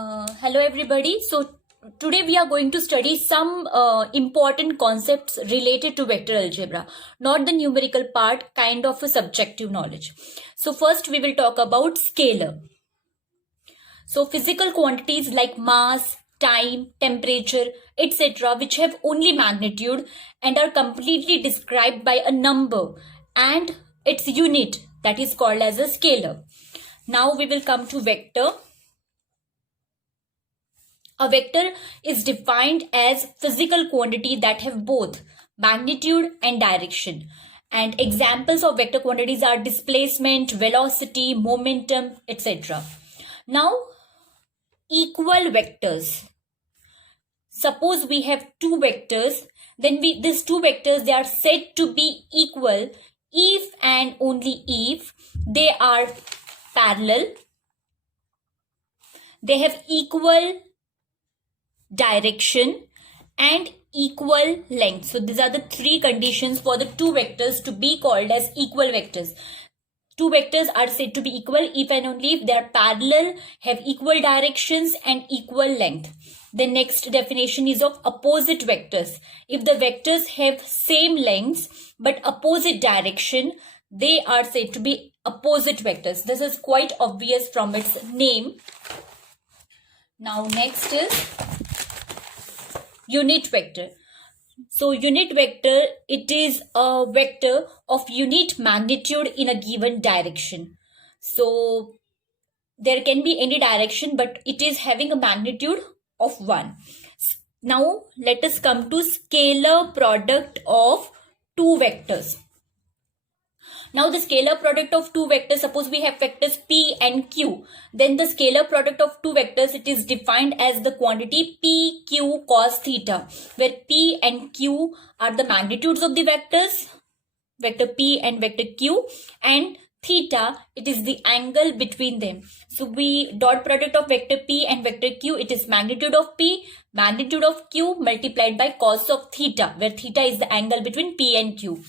Hello everybody. So today we are going to study some important concepts related to vector algebra, not the numerical part, kind of a subjective knowledge. So first we will talk about scalar. So physical quantities like mass, time, temperature, etc., which have only magnitude and are completely described by a number and its unit, that is called as a scalar. Now we will come to vector. A vector is defined as physical quantity that have both magnitude and direction. And examples of vector quantities are displacement, velocity, momentum, etc. Now, equal vectors. Suppose we have two vectors, then these two vectors, they are said to be equal if and only if they are parallel, they have equal direction and equal length. So these are the three conditions for the two vectors to be called as equal vectors. Two vectors are said to be equal if and only if they are parallel, have equal directions and equal length. The next definition is of opposite vectors. If the vectors have same lengths but opposite direction, they are said to be opposite vectors. This is quite obvious from its name. Now next is unit vector. So unit vector, it is a vector of unit magnitude in a given direction. So there can be any direction, but it is having a magnitude of 1. Now let us come to scalar product of two vectors. Now the scalar product of two vectors, suppose we have vectors P and Q, then the scalar product of two vectors, it is defined as the quantity PQ cos theta, where P and Q are the magnitudes of the vectors, vector P and vector Q, and theta, it is the angle between them. So we dot product of vector P and vector Q, it is magnitude of P, magnitude of Q multiplied by cos of theta, where theta is the angle between P and Q.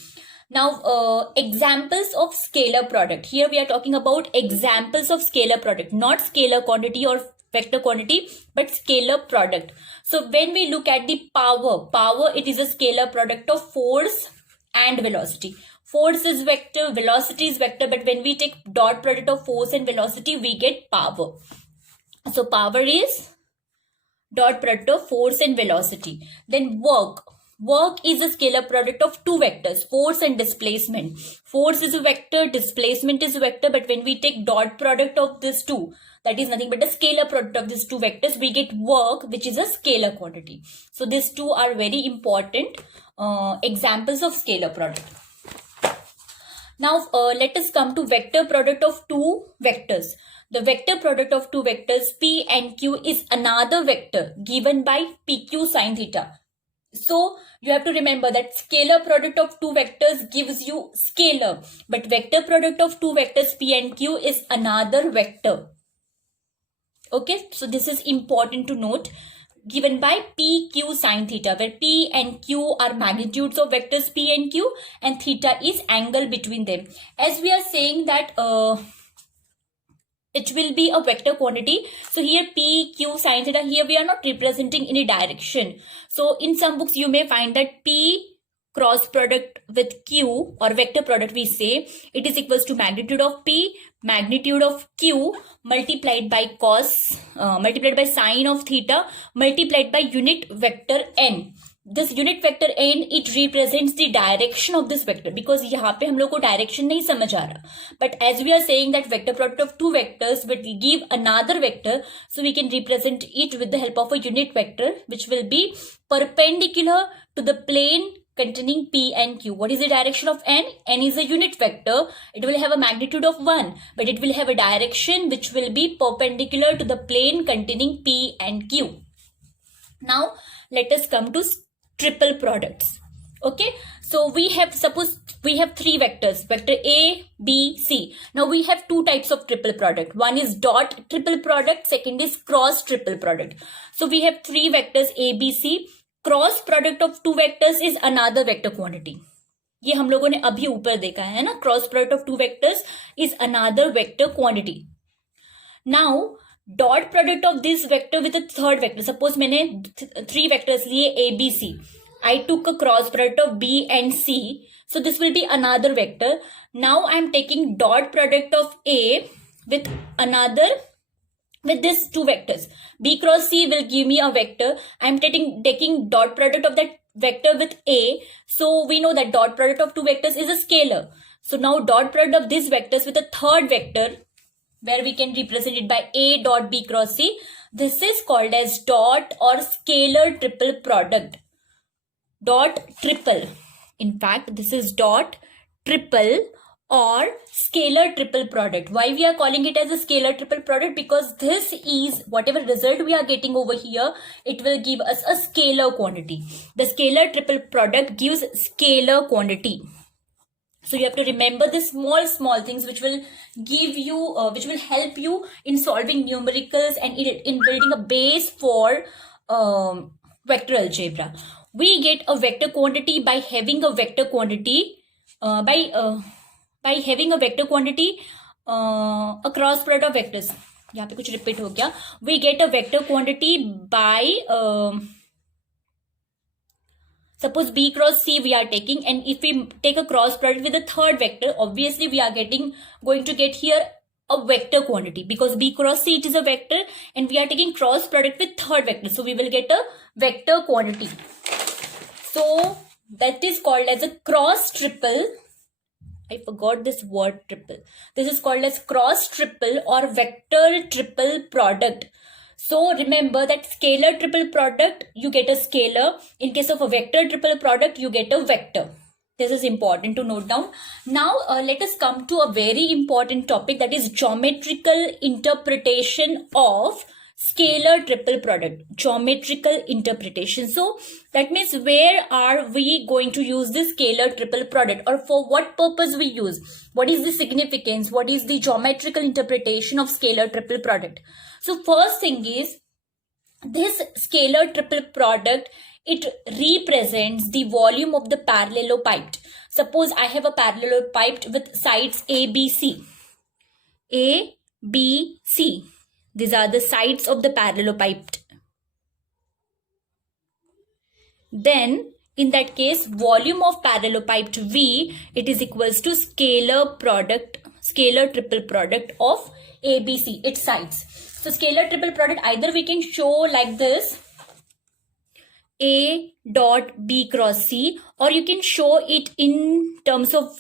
Now, examples of scalar product. Here we are talking about examples of scalar product, not scalar quantity or vector quantity, but scalar product. So when we look at the power, it is a scalar product of force and velocity. Force is vector, velocity is vector, but when we take dot product of force and velocity, we get power. So power is dot product of force and velocity. Then work. Work is a scalar product of two vectors, force and displacement. Force is a vector, displacement is a vector, but when we take dot product of these two, that is nothing but a scalar product of these two vectors, we get work, which is a scalar quantity. So these two are very important examples of scalar product. Now let us come to vector product of two vectors. The vector product of two vectors P and Q is another vector given by PQ sin theta. So you have to remember that scalar product of two vectors gives you scalar, but vector product of two vectors P and Q is another vector. Okay, so this is important to note, given by PQ sin theta, where P and Q are magnitudes of vectors P and Q and theta is angle between them. As we are saying that it will be a vector quantity. So here P, Q, sin theta, here we are not representing any direction. So in some books you may find that P cross product with Q, or vector product we say, it is equals to magnitude of P, magnitude of Q multiplied by cos, multiplied by sine of theta, multiplied by unit vector n. This unit vector n, it represents the direction of this vector, because यहाँ पे हम लोग को direction नहीं समझ आ रहा. But as we are saying that vector product of two vectors will give another vector, so we can represent it with the help of a unit vector, which will be perpendicular to the plane containing P and Q. What is the direction of n? N is a unit vector. It will have a magnitude of 1, but it will have a direction which will be perpendicular to the plane containing P and Q. Now let us come to triple products. Okay, so we have, suppose we have three vectors, vector A, B, C. Now we have two types of triple product. One is dot triple product, second is cross triple product. So we have three vectors A, B, C. Cross product of two vectors is another vector quantity. ये हम लोगों ने अभी ऊपर देखा है ना, cross product of two vectors is another vector quantity. Now dot product of this vector with the third vector. Suppose मैंने 3 वेक्टर्स लिए A B C. I took a cross product of B and C. So this will be another vector. Now I am taking dot product of A with another, with these 2 vectors. B cross C will give me a vector. I am taking dot product of that vector with A. So we know that dot product of 2 vectors is a scalar. So now dot product of these vectors with a third vector, where we can represent it by A dot B cross C. This is called as dot or scalar triple product. Dot triple. In fact, this is dot triple or scalar triple product. Why we are calling it as a scalar triple product? Because this is whatever result we are getting over here, it will give us a scalar quantity. The scalar triple product gives scalar quantity. So you have to remember the small things which will give you, which will help you in solving numericals and in building a base for vector algebra. We get a vector quantity by having a vector quantity by having a vector quantity a cross product of vectors. यहाँ पे कुछ repeat हो गया. We get a vector quantity by suppose B cross C we are taking, and if we take a cross product with the third vector, obviously we are going to get here a vector quantity, because B cross C it is a vector and we are taking cross product with third vector. So we will get a vector quantity. So that is called as a cross triple. I forgot this word triple. This is called as cross triple or vector triple product. So remember that scalar triple product, you get a scalar. In case of a vector triple product, you get a vector. This is important to note down. Now let us come to a very important topic, that is geometrical interpretation of scalar triple product. Geometrical interpretation. So that means where are we going to use this scalar triple product, or for what purpose we use? What is the significance? What is the geometrical interpretation of scalar triple product? So first thing is, this scalar triple product, it represents the volume of the parallelopiped. Suppose I have a parallelopiped with sides A, B, C. A, B, C. These are the sides of the parallelopiped. Then in that case, volume of parallelopiped V, it is equals to scalar triple product of ABC, its sides. So scalar triple product, either we can show like this, A dot B cross C, or you can show it in terms of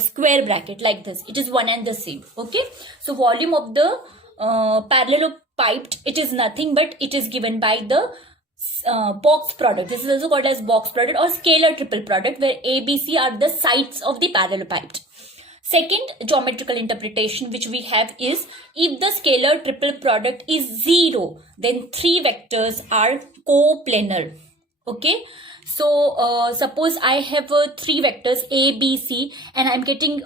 square bracket like this. It is one and the same. Okay. So volume of the parallelopiped, it is nothing but it is given by the box product. This is also called as box product or scalar triple product, where A, B, C are the sides of the parallelopiped. Second geometrical interpretation which we have is, if the scalar triple product is 0, then 3 vectors are coplanar. Okay. So suppose I have 3 vectors A, B, C, and I am getting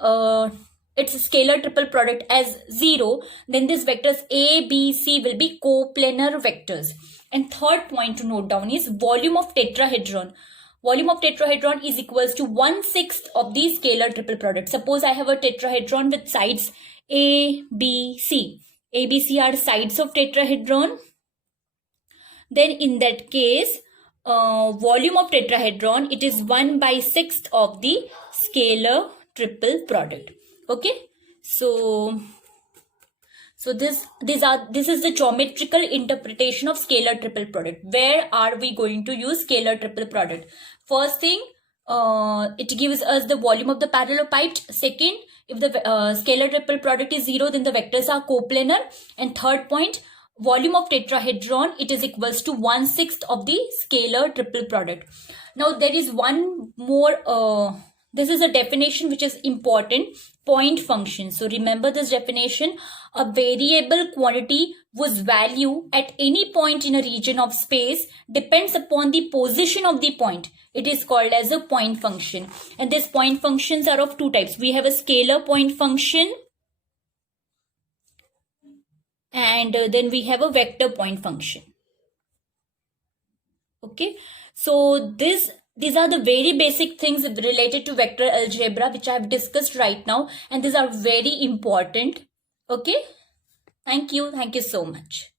its scalar triple product as 0, then these vectors A, B, C will be coplanar vectors. And third point to note down is volume of tetrahedron. Volume of tetrahedron is equals to 1/6 of the scalar triple product. Suppose I have a tetrahedron with sides A, B, C. A, B, C are sides of tetrahedron. Then in that case, volume of tetrahedron, it is 1/6 of the scalar triple product. Okay. So this is the geometrical interpretation of scalar triple product. Where are we going to use scalar triple product? First thing, it gives us the volume of the parallelopiped. Second, if the scalar triple product is 0, then the vectors are coplanar. And third point, volume of tetrahedron, it is equals to 1/6 of the scalar triple product. Now there is one more, this is a definition which is important, point function. So remember this definition, a variable quantity whose value at any point in a region of space depends upon the position of the point. It is called as a point function. And these point functions are of 2 types. We have a scalar point function, and then we have a vector point function. Okay. So these are the very basic things related to vector algebra which I have discussed right now, and these are very important. Okay. Thank you. Thank you so much.